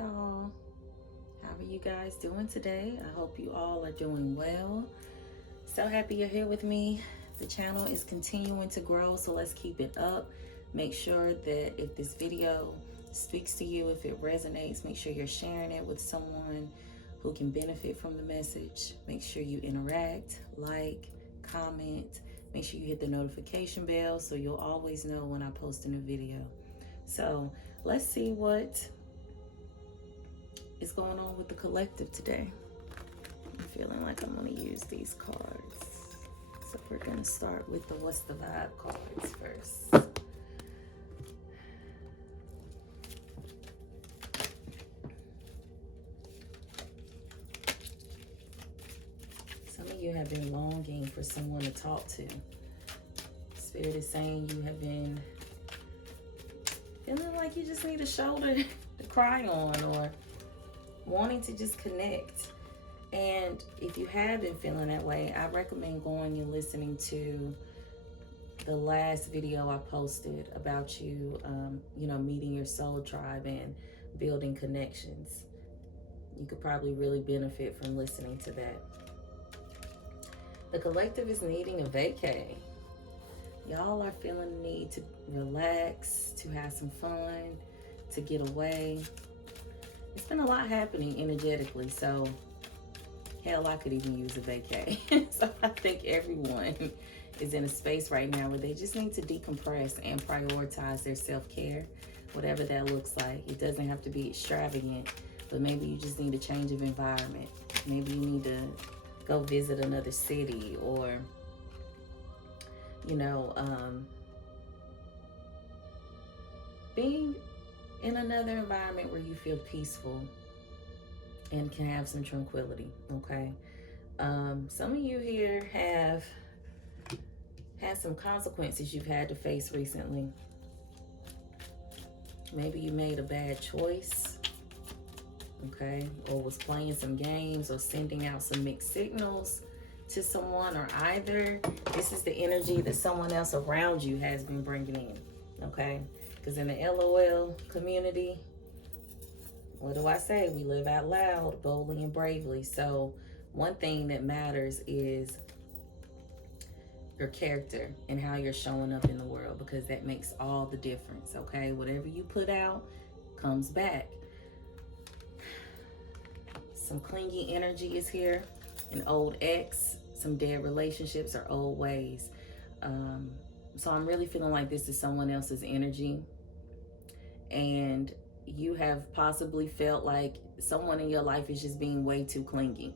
y'all. How are you guys doing today? I hope you all are doing well. So happy you're here with me. The channel is continuing to grow, so let's keep it up. Make sure that if this video speaks to you, if it resonates, make sure you're sharing it with someone who can benefit from the message. Make sure you interact, like, comment. Make sure you hit the notification bell so you'll always know when I post a new video. So let's see what is going on with the collective today. I'm feeling like I'm going to use these cards. So we're going to start with the What's the Vibe cards first. Some of you have been longing for someone to talk to. Spirit is saying you have been feeling like you just need a shoulder to cry on, or wanting to just connect. And if you have been feeling that way, I recommend going and listening to the last video I posted about you, meeting your soul tribe and building connections. You could probably really benefit from listening to that. The collective is needing a vacay. Y'all are feeling the need to relax, to have some fun, to get away. It's been a lot happening energetically, so hell, I could even use a vacay. So I think everyone is in a space right now where they just need to decompress and prioritize their self-care, whatever that looks like. It doesn't have to be extravagant, but maybe you just need a change of environment. Maybe you need to go visit another city, or being in another environment where you feel peaceful and can have some tranquility. Okay. Some of you here have had some consequences you've had to face recently. Maybe you made a bad choice, okay, or was playing some games or sending out some mixed signals to someone, or either this is the energy that someone else around you has been bringing in, okay? Because in the LOL community, what do I say? We live out loud, boldly and bravely. So one thing that matters is your character and how you're showing up in the world, because that makes all the difference, okay? Whatever you put out comes back. Some clingy energy is here, an old ex, some dead relationships or old ways. So I'm really feeling like this is someone else's energy, and you have possibly felt like someone in your life is just being way too clingy.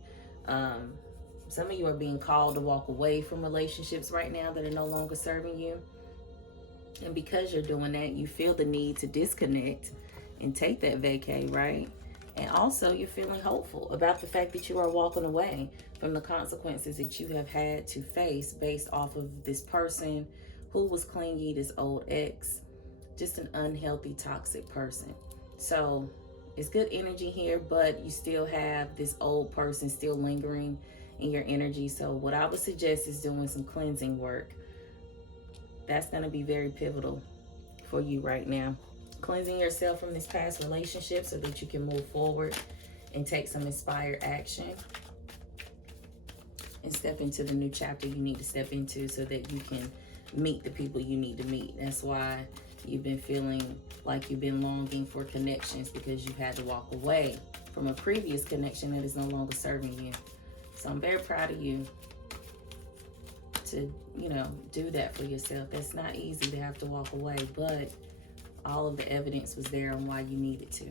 Some of you are being called to walk away from relationships right now that are no longer serving you. And because you're doing that, you feel the need to disconnect and take that vacay, right? And also you're feeling hopeful about the fact that you are walking away from the consequences that you have had to face based off of this person who was clingy, this old ex, just an unhealthy, toxic person. So it's good energy here, but you still have this old person still lingering in your energy. So what I would suggest is doing some cleansing work. That's going to be very pivotal for you right now. Cleansing yourself from this past relationship so that you can move forward and take some inspired action and step into the new chapter you need to step into so that you can meet the people you need to meet. That's why you've been feeling like you've been longing for connections, because you've had to walk away from a previous connection that is no longer serving you. So I'm very proud of you to, do that for yourself. That's not easy to have to walk away, but all of the evidence was there on why you needed to.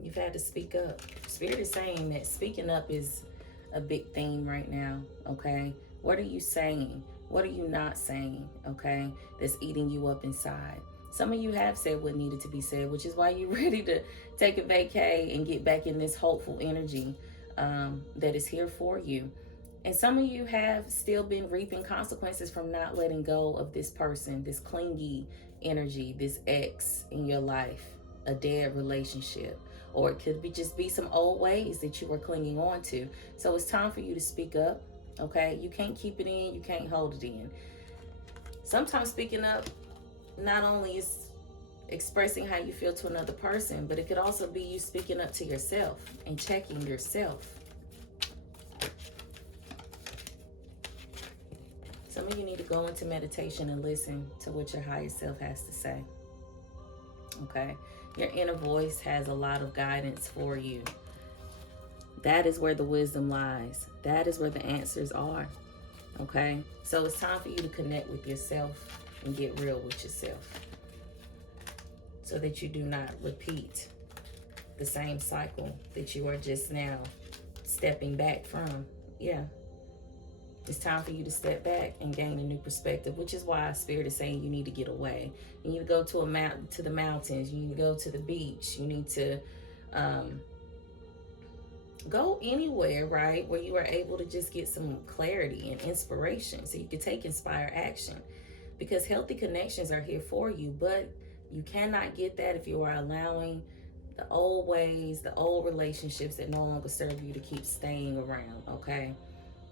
You've had to speak up. Spirit is saying that speaking up is a big theme right now, okay? What are you saying? What are you not saying, okay? That's eating you up inside. Some of you have said what needed to be said, which is why you're ready to take a vacay and get back in this hopeful energy that is here for you. And some of you have still been reaping consequences from not letting go of this person, this clingy energy, this ex in your life, a dead relationship. Or it could just be some old ways that you were clinging on to. So it's time for you to speak up, okay? You can't keep it in, you can't hold it in. Sometimes speaking up not only is expressing how you feel to another person, but it could also be you speaking up to yourself and checking yourself. Some of you need to go into meditation and listen to what your higher self has to say. Okay? Your inner voice has a lot of guidance for you. That is where the wisdom lies. That is where the answers are. Okay? So it's time for you to connect with yourself and get real with yourself, so that you do not repeat the same cycle that you are just now stepping back from. Yeah. It's time for you to step back and gain a new perspective, which is why Spirit is saying you need to get away. You need to go to the mountains. You need to go to the beach. You need to go anywhere, right, where you are able to just get some clarity and inspiration, so you can take inspired action. Because healthy connections are here for you, but you cannot get that if you are allowing the old ways, the old relationships that no longer serve you to keep staying around, okay?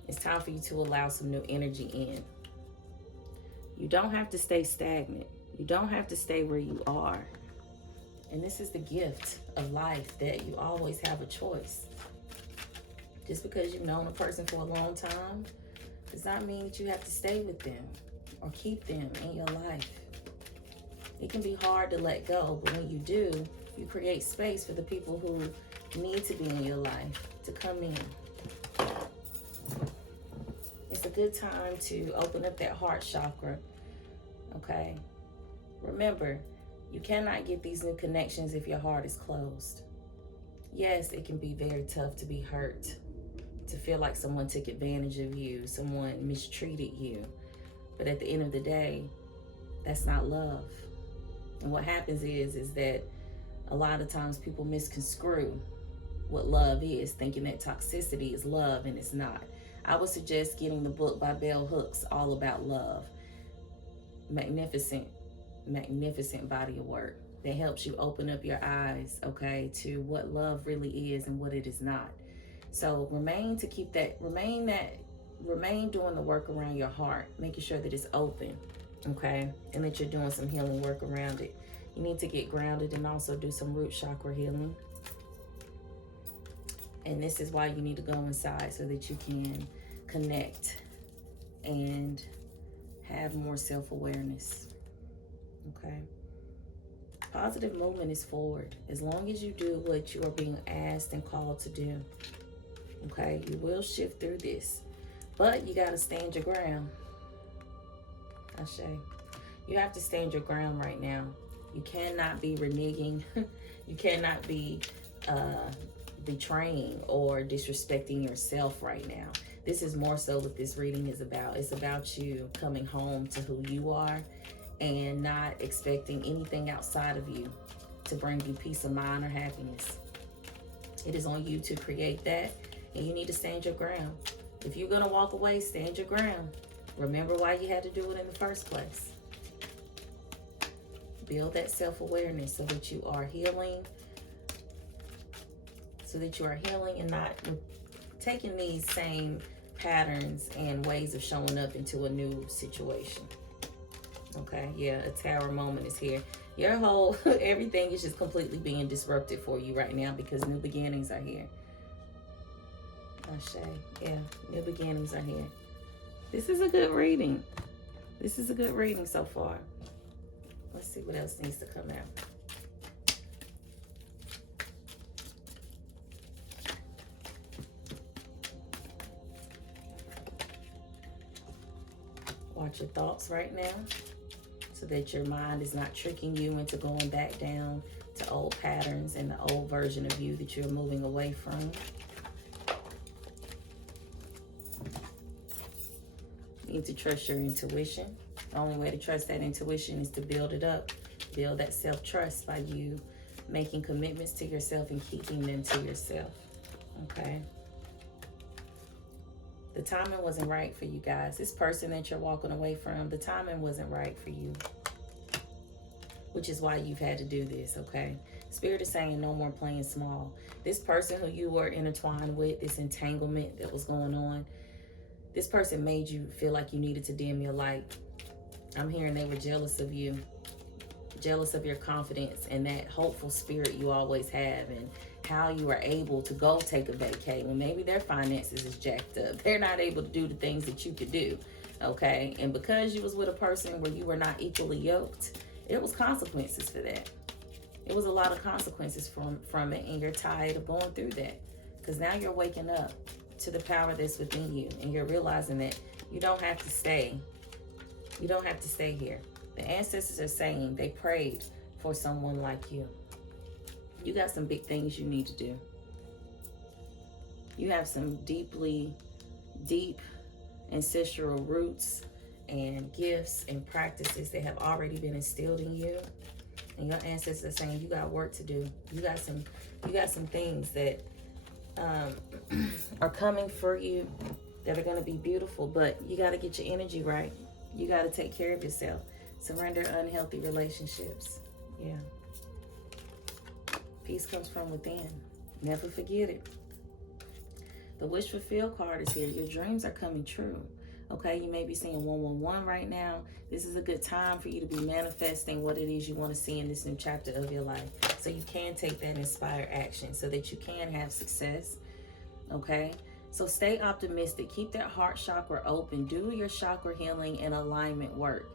It's time for you to allow some new energy in. You don't have to stay stagnant. You don't have to stay where you are. And this is the gift of life, that you always have a choice. Just because you've known a person for a long time does not mean that you have to stay with them or keep them in your life. It can be hard to let go, but when you do, you create space for the people who need to be in your life to come in. It's a good time to open up that heart chakra, okay? Remember, you cannot get these new connections if your heart is closed. Yes, it can be very tough to be hurt, to feel like someone took advantage of you, someone mistreated you. But at the end of the day, that's not love. And what happens is that a lot of times people misconstrue what love is, thinking that toxicity is love, and it's not. I would suggest getting the book by Bell Hooks, All About Love. Magnificent, magnificent body of work that helps you open up your eyes, okay, to what love really is and what it is not. So remain doing the work around your heart, making sure that it's open, okay, and that you're doing some healing work around it. You need to get grounded and also do some root chakra healing. And this is why you need to go inside, so that you can connect and have more self-awareness, okay? Positive movement is forward. As long as you do what you are being asked and called to do, okay? You will shift through this, but you got to stand your ground. Ashe. You have to stand your ground right now. You cannot be reneging. You cannot be betraying or disrespecting yourself right now. This is more so what this reading is about. It's about you coming home to who you are and not expecting anything outside of you to bring you peace of mind or happiness. It is on you to create that, and you need to stand your ground. If you're going to walk away, stand your ground. Remember why you had to do it in the first place. Build that self-awareness so that you are healing, and not taking these same patterns and ways of showing up into a new situation. Okay, yeah, a tower moment is here. Your whole, everything is just completely being disrupted for you right now because new beginnings are here. Ashe, yeah, new beginnings are here. This is a good reading. This is a good reading so far. Let's see what else needs to come out. Watch your thoughts right now, so that your mind is not tricking you into going back down to old patterns and the old version of you that you're moving away from. You need to trust your intuition. The only way to trust that intuition is to build it up. Build that self-trust by you making commitments to yourself and keeping them to yourself. Okay? The timing wasn't right for you guys. This person that you're walking away from, the timing wasn't right for you. Which is why you've had to do this, okay? Spirit is saying no more playing small. This person who you were intertwined with, this entanglement that was going on, this person made you feel like you needed to dim your light. I'm hearing they were jealous of you. jealous of your confidence and that hopeful spirit you always have, and how you are able to go take a vacay when maybe their finances is jacked up. They're not able to do the things that you could do, okay? And because you was with a person where you were not equally yoked, it was consequences for that. It was a lot of consequences from it, and you're tired of going through that, because now you're waking up to the power that's within you, and you're realizing that you don't have to stay. You don't have to stay here. The ancestors are saying they prayed for someone like you. You got some big things you need to do. You have some deep ancestral roots and gifts and practices that have already been instilled in you. And your ancestors are saying you got work to do. You got some things that are coming for you that are going to be beautiful, but you got to get your energy right. You got to take care of yourself. Surrender unhealthy relationships. Yeah. Peace comes from within. Never forget it. The wish fulfilled card is here. Your dreams are coming true. Okay, you may be seeing 111 right now. This is a good time for you to be manifesting what it is you want to see in this new chapter of your life. So you can take that inspired action so that you can have success. Okay, so stay optimistic. Keep that heart chakra open. Do your chakra healing and alignment work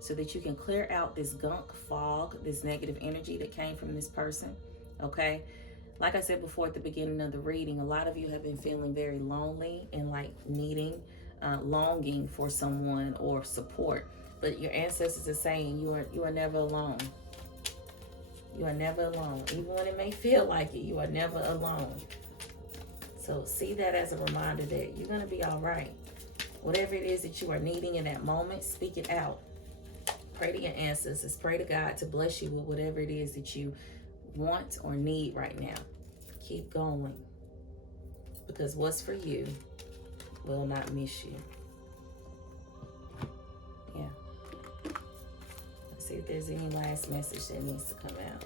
so that you can clear out this gunk fog, this negative energy that came from this person. Okay, like I said before at the beginning of the reading, a lot of you have been feeling very lonely and like needing longing for someone or support, but your ancestors are saying you are never alone. You are never alone. Even when it may feel like it, you are never alone. So see that as a reminder that you're going to be all right. Whatever it is that you are needing in that moment, speak it out. Pray to your ancestors. Pray to God to bless you with whatever it is that you want or need right now. Keep going, because what's for you will not miss you. Yeah. Let's see if there's any last message that needs to come out.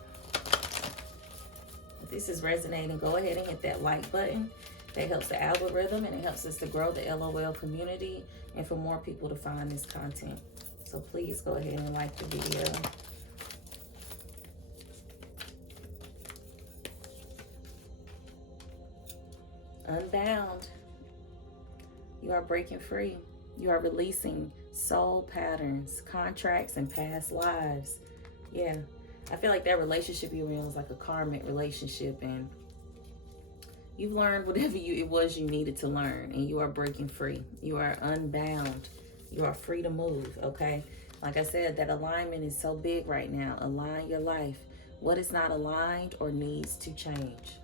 If this is resonating, go ahead and hit that like button. That helps the algorithm, and it helps us to grow the LOL community and for more people to find this content. So please go ahead and like the video. Unbound. You are breaking free. You are releasing soul patterns, contracts, and past lives. Yeah. I feel like that relationship you were in was like a karmic relationship, and you've learned whatever it was you needed to learn, and you are breaking free. You are unbound. You are free to move, okay? Like I said, that alignment is so big right now. Align your life. What is not aligned or needs to change?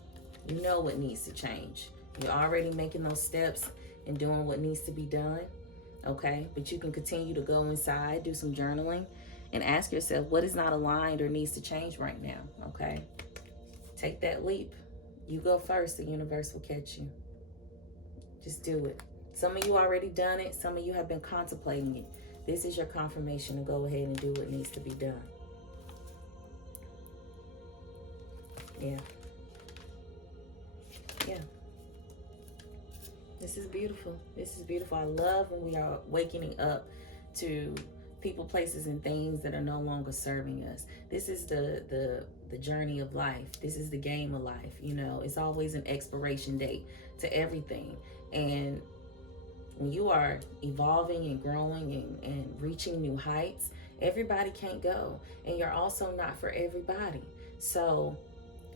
You know what needs to change. You're already making those steps and doing what needs to be done, okay? But you can continue to go inside, do some journaling, and ask yourself what is not aligned or needs to change right now, okay? Take that leap. You go first, the universe will catch you. Just do it. Some of you already done it. Some of you have been contemplating it. This is your confirmation to go ahead and do what needs to be done. Yeah. Yeah. This is beautiful. This is beautiful. I love when we are waking up to people, places, and things that are no longer serving us. This is the journey of life. This is the game of life. You know, it's always an expiration date to everything. And when you are evolving and growing and reaching new heights, everybody can't go. And you're also not for everybody. So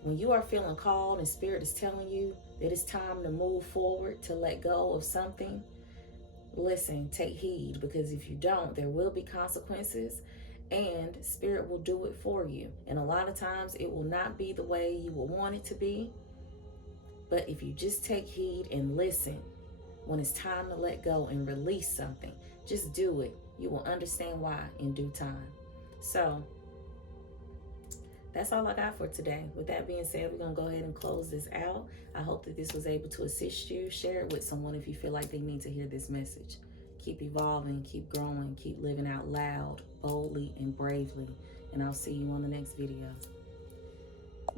when you are feeling called and spirit is telling you that it's time to move forward, to let go of something, listen, take heed, because if you don't, there will be consequences, and spirit will do it for you. And a lot of times it will not be the way you will want it to be. But if you just take heed and listen, when it's time to let go and release something, just do it. You will understand why in due time. So that's all I got for today. With that being said, we're going to go ahead and close this out. I hope that this was able to assist you. Share it with someone if you feel like they need to hear this message. Keep evolving, keep growing, keep living out loud, boldly, and bravely. And I'll see you on the next video.